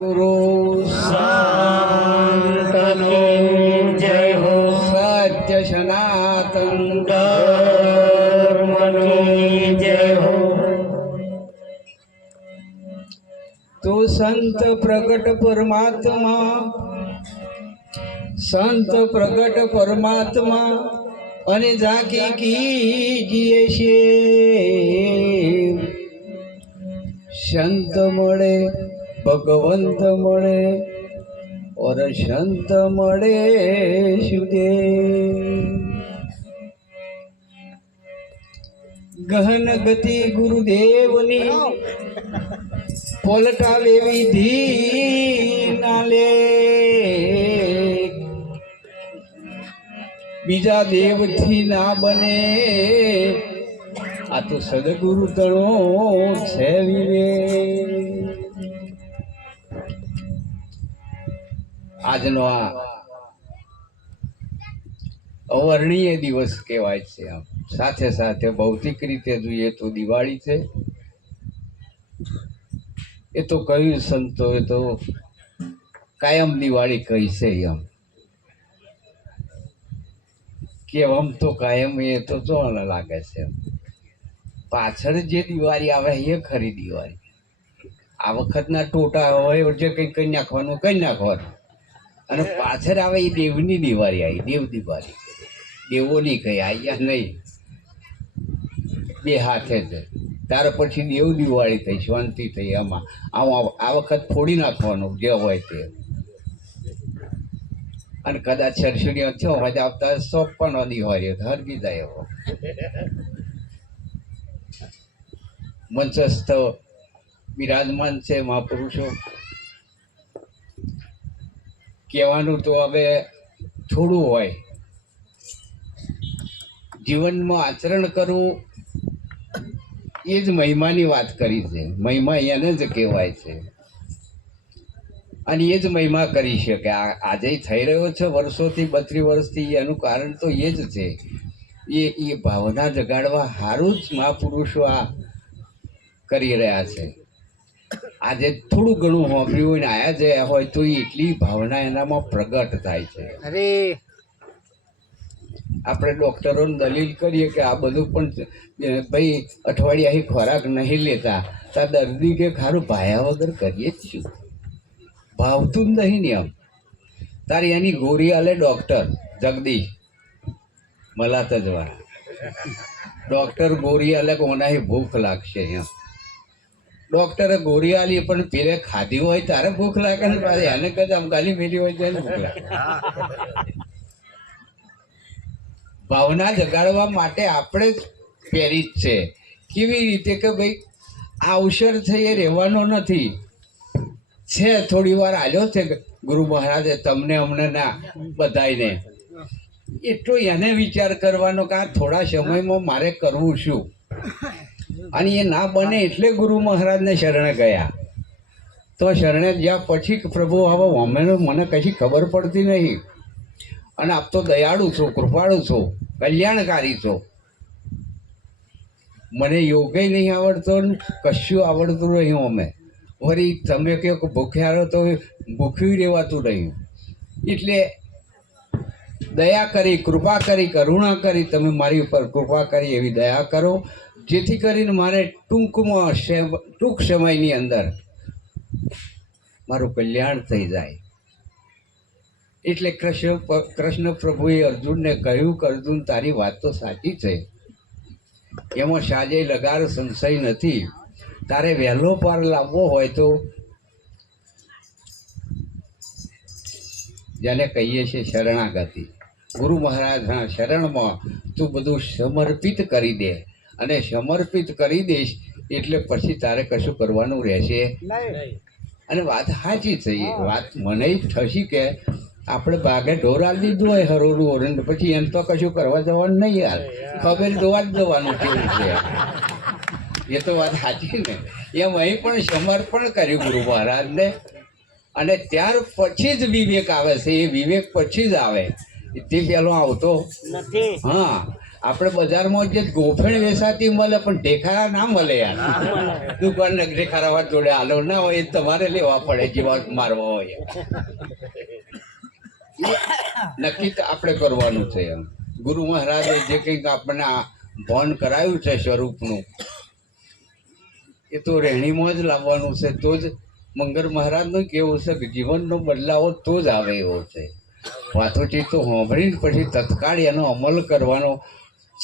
ગુરુ શાંતનો જય હો સત્ય સનાતન ધર્મનો જય હો તો સંત પ્રગટ પરમાત્મા, સંત પ્રગટ પરમાત્મા, અને ઝાંકી કીજીએ છે સંત મળે ભગવંત મળે ઓર સંત મળે શુદે ગહન ગતિ ગુરુદેવની પોલટાવે વિધિ ના લે. બીજા દેવથી ના બને. આ તો સદગુરુ તણો છે વિવેક. આજનો આ અવર્ણીય દિવસ કહેવાય છે આમ. સાથે સાથે ભૌતિક રીતે જોઈએ તો દિવાળી છે. એ તો કહ્યું એ તો કાયમ દિવાળી કહી છે એમ. કે આમ તો કાયમ એ તો જોણ લાગે છે પાછળ જે દિવાળી આવે એ ખરી દિવાળી. આ વખતના ટોટા હોય જે કંઈ કઈ નાખવાનું કઈ નાખવાનું. અને પાછળ આવે એ દેવની દિવાળી આવી, દેવ દિવાળી. દેવોની કઈ આયા નહીં. બે હાથે છે ત્યાર પછી દેવ દિવાળી થઈ, શાંતિ થઈ આમાં. આમાં આ વખત ફોડી નાખવાનું, જે હોય તે. અને કદાચ સરસુડીઓ થયો હજ આવતા સોપ પણ નદી હરગી જાય એવો. મંચસ્થ બિરાજમાન છે મહાપુરુષો. કહેવાનું તો હવે થોડું હોય. જીવનમાં આચરણ કરવું એ જ મહિમાની વાત કરી છે. મહિમા એને જ કહેવાય છે. અને એ જ મહિમા કરી શકે આજે થઈ રહ્યો છે, વર્ષોથી બત્રીસ વર્ષથી એનું કારણ તો એ જ છે. એ એ ભાવના જગાડવા સારું જ મહાપુરુષો આ કરી રહ્યા છે. આજે થોડું ઘણું હોંભર્યું હોય ને આયા જયા હોય તો એટલી ભાવના એનામાં પ્રગટ થાય છે. અરે. આપણે ડૉક્ટરોને દલીલ કરીએ કે આ બધું પણ ભાઈ અઠવાડિયાથી ખોરાક નહીં લેતા તો દર્દી કે ખારું ભાયા વગર કરીએ જ શું? ભાવતું જ નહીં ને એમ. તારી એની ગોરી આલે ડૉક્ટર જગદીશ મલાતજવાળા. ડૉક્ટર ગોરી આલે કે ઓનાથી ભૂખ લાગશે એમ. ડૉક્ટરે ગોળી આલી પણ પીરે ખાધી હોય તારે ભૂખ લાગે ને પાછી. એને કદાચ આમ ગાલી મેલી હોય તો એને ભૂખ લાગે. ભાવના જગાડવા માટે આપણે જ પહેરી જ છે. કેવી રીતે કે ભાઈ, આ અવસર છે એ રહેવાનો નથી. છે, થોડી વાર આવ્યો છે ગુરુ મહારાજે તમને, અમને ના બધાને એટલો એને વિચાર કરવાનો કે આ થોડા સમયમાં મારે કરવું શું? અને એ ના બને એટલે ગુરુ મહારાજને શરણે ગયા. તો શરણે જ્યાં પછી પ્રભુ હવે અમે મને કશી ખબર પડતી નહીં. અને આપ તો દયાળુ છો, કૃપાળુ છો, કલ્યાણકારી છો. મને યોગે નહીં આવડતો કશું આવડતું નહીં અમે. વળી તમે કહો કે ભૂખ્યા રહો તો ભૂખ્યું રહેવાતું રહ્યું એટલે દયા કરી, કૃપા કરી, કરુણા કરી, તમે મારી ઉપર કૃપા કરી, એવી દયા કરો. જેથી કરીને મારે ટૂંકમાં ટૂંક સમયની અંદર મારું કલ્યાણ થઈ જાય. એટલે કૃષ્ણ કૃષ્ણ પ્રભુએ અર્જુનને કહ્યું કે, અર્જુન, તારી વાત તો સાચી છે. એમાં સાજે લગાર સંશય નથી. તારે વહેલો પાર લાવવો હોય તો જેને કહીએ છીએ શરણાગતિ. ગુરુ મહારાજના શરણમાં તું બધું સમર્પિત કરી દે. અને સમર્પિત કરી દઈશ એટલે પછી તારે કશું કરવાનું રહેશે. અને વાત સાચી થઈ વાત મને થશી કે આપણે બાગે ઢોરા દીધું હોય હરોળું ઓરણ પછી એમ તો કશું કરવા જવાનું નહીં યાર. ખબર જોવા જ જવાનું કેવું છે એ તો વાત સાચી ને. એમ અહીં પણ સમર્પણ કર્યું ગુરુ મહારાજને. અને ત્યાર પછી જ વિવેક આવે છે એ વિવેક પછી જ આવે. તે પહેલો આવતો. નથી. હા. આપણે બજારમાં જે ગોફેણ વેસાતી મળે પણ ઢેખારા ના મળે યાર. દુકાન ઢેખારા જોડે આલો ના હોય તમારે લેવા પડે જેવા મારવા હોય. નક્કી તો આપણે કરવાનું છે એમ. ગુરુ મહારાજે જે કંઈક આપણને ભણ કરાયું છે સ્વરૂપનું એ તો રહેણીમાં જ લાવવાનું છે તો જ મંગળ મહારાજનું કેવું છે કે જીવનનો બદલાવો તો જ આવે એવો છે. વાતોચીત તો સાંભળીને પછી તત્કાળ એનો અમલ કરવાનો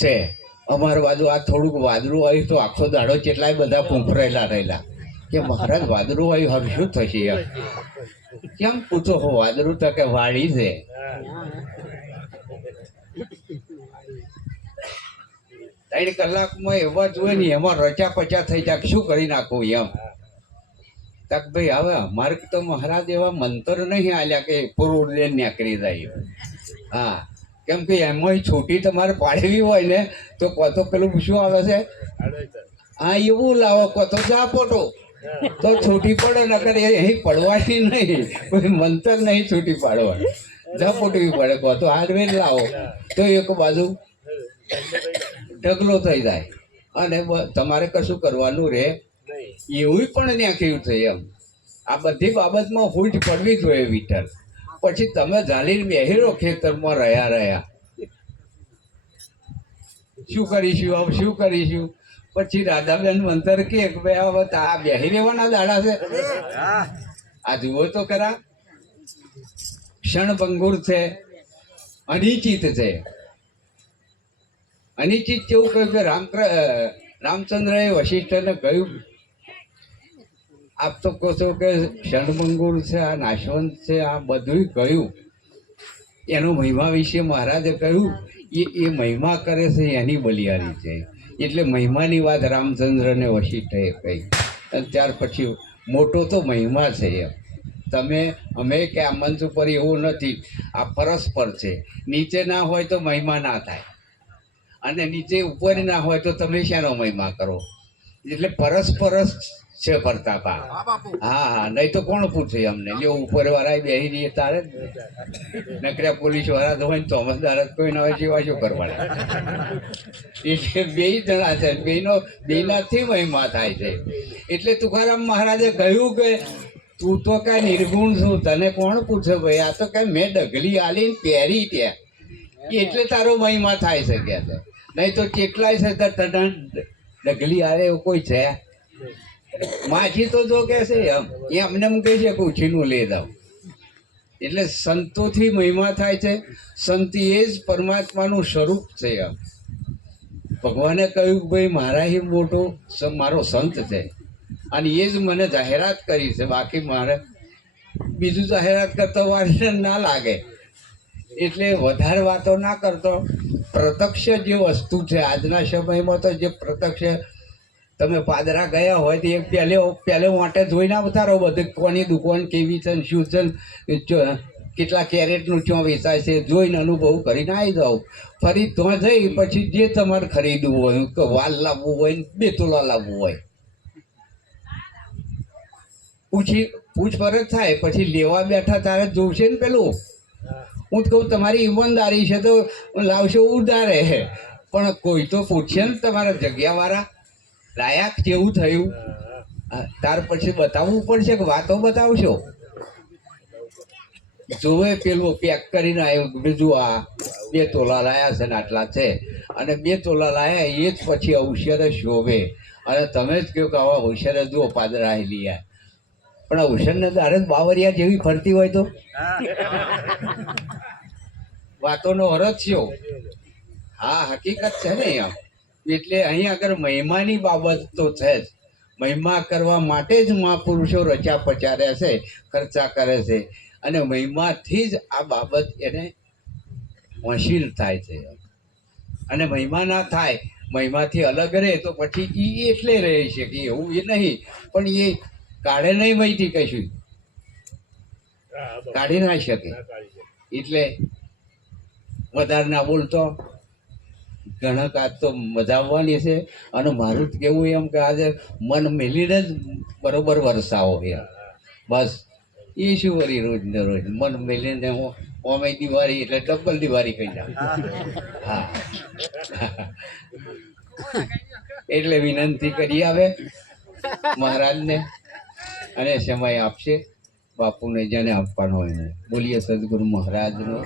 છે. અમારું બાજુ આ થોડુંક વાદળું આવ્યું તો આખો દાડો કેટલાય બધા પૂંફરેલા રહેલા. કે મહારાજ, વાદળું આવ્યું હવે શું થશે કેમ પૂછો હો વાદળું તો કે વાળી છે. ત્રણ કલાકમાં એવા જોઈએ ને એમાં રચા પચા થઈ જાય શું કરી નાખું એમ? તક ભાઈ, હવે અમારે તો મહારાજ એવા મંત્ર નહીં આલ્યા કે પૂરું લઈને નીકળી જાય. હા. કેમ કે એમાં છૂટી તમારે પાડેલી હોય ને તો કોતો પેલું શું આવે છે હા એવું લાવો કોતો જા પોટો. તો છૂટી પડે નકર એ અહીં પડવાની નહીં. કોઈ મંતર નહીં છૂટી પાડવાની ઝપોટવી પડે કોતો હાર્ડવેર લાવો. તો એક બાજુ ઢગલો થઈ જાય. અને તમારે કશું કરવાનું રહે. એવું પણ ત્યાં કેવું થયું એમ. આ બધી બાબતમાં ફૂટ પડવી જોઈએ વિઠ્ઠલ. પછી તમે ઝાલીને બેહીરો ખેતરમાં રહ્યા રહ્યા. શું કરીશું હવે શું કરીશું? પછી રાધાબેન મંતર કે આ બેહી રહેવાના દાડા છે. આ જુઓ તો ખરા. ક્ષણભંગુર છે અનિચિત છે. અનિચિત કેવું કહ્યું કે રામ રામચંદ્રએ વશિષ્ઠને કહ્યું આપ તો કહો છો કે ક્ષણભંગુર છે, આ નાશવંત છે, આ બધું કહ્યું. એનો મહિમા વિશે મહારાજે કહ્યું, એ એ મહિમા કરે છે, એની બલિયારી છે. એટલે મહિમાની વાત રામચંદ્રને વશિષ્ઠએ કહી. ત્યાર પછી મોટો તો મહિમા છે એમ. તમે, અમે કે આ મંચ ઉપર એવું નથી, આ પરસ્પર છે. નીચે ના હોય તો મહિમા ના થાય. અને નીચે ઉપર ના હોય તો તમે શાનો મહિમા કરો? એટલે પરસ્પર છે પ્રતાપા હા હા નહીં તો કોણ પૂછે અમને? જો ઉપર વાળા બેસી જઈએ તારે નકર્યા પોલીસવાળા તો હોય ને થોમસદાર જ કોઈ ના હોય જેવા શું કરવાના? એટલે બે જણા છે બેનો બેનાથી મહિમા થાય છે. એટલે તુકારામ મહારાજે કહ્યું કે તું તો કઈ નિર્ગુણ છું તને કોણ પૂછે? ભાઈ આ તો કઈ મેં ડગલી આલી પહેરી ત્યાં. એટલે તારો મહિમા થાય છે કે છે. નહીં તો કેટલાય છે તો ડગલી આલે એવું કોઈ છે? માછી તો જો કે છે, એમ, એ અમને એમ કહે છે કે ઉછીનું લઈ જાઓ. એટલે સંતોથી મહિમા થાય છે. સંત એ જ પરમાત્માનું સ્વરૂપ છે, એમ. ભગવાને કહ્યું કે ભાઈ, મારા એ મોટો મારો સંત છે. અને એ જ મને જાહેરાત કરી છે. બાકી મારે બીજું જાહેરાત કરતો વાર ના લાગે. એટલે વધારે વાતો ના કરતો. પ્રત્યક્ષ જે વસ્તુ છે, આજના સમયમાં તો જે પ્રત્યક્ષ તમે પાદરા ગયા હોય તો એક પહેલે પહેલે માટે જોઈને આવતા રહો બધું કોની દુકાન કેવી છે ને શું છે કેટલા કેરેટનું ચો વેચાય છે જોઈને અનુભવ કરીને આવી જાઓ. ફરી તો જઈ, પછી જે તમારે ખરીદવું હોય, કે વાલ લાવવું હોય ને બે તોલા લાવવું હોય. પૂછી પૂછપરછ થાય, પછી લેવા બેઠા તારે જોશે ને પેલું. હું તો કહું, તમારી ઈમાનદારી છે તો લાવશો ઉધારે. પણ કોઈ તો પૂછશે ને તમારા જગ્યાવાળા. લાયક જેવું થયું. તાર ત્યાર પછી બતાવવું પડશે કે વાતો બતાવશો? જોવે પેલું પેક કરીને આવ્યું બીજું આ બે તોલા લાયા છે ને આટલા છે. અને બે તોલા લાયા એ જ પછી અવસરે શોભે. અને તમે જ કહો કે આવા હોશિયાર જુઓ પાદરા લીયા પણ અવસરને દારે બાવરિયા જેવી ફરતી હોય તો? વાતોનો અરજ થયો હા. હકીકત છે ને એમ એટલે અહીં આગળ મહિમાની બાબત તો છે જ. મહિમા કરવા માટે જ મહાપુરુષો રચા પચારે છે ખર્ચા કરે છે. અને મહિમાથી જ આ બાબત એને વશીલ થાય છે. અને મહિમા ના થાય મહિમાથી અલગ રહે તો પછી એ એટલે રહે છે કે એવું એ નહીં પણ એ કાઢે નહીં વહીથી કશું. કાઢી ના શકે. એટલે વધારે ના બોલતો. ઘણા કાચ તો મજા આવવાની છે. અને મારું કેવું એમ કે આજે મન મેલીને જ બરોબર વરસાવો એમ બસ એ શું વળી રોજ ને રોજ? મન મેલીને હું ઓમે દિવાળી એટલે ડબલ દિવાળી કહી જાઉં હા. એટલે વિનંતી કરી આવે મહારાજને અને સમય આપશે. બાપુને જેને આપવાનો એને. બોલીએ સદગુરુ મહારાજનો.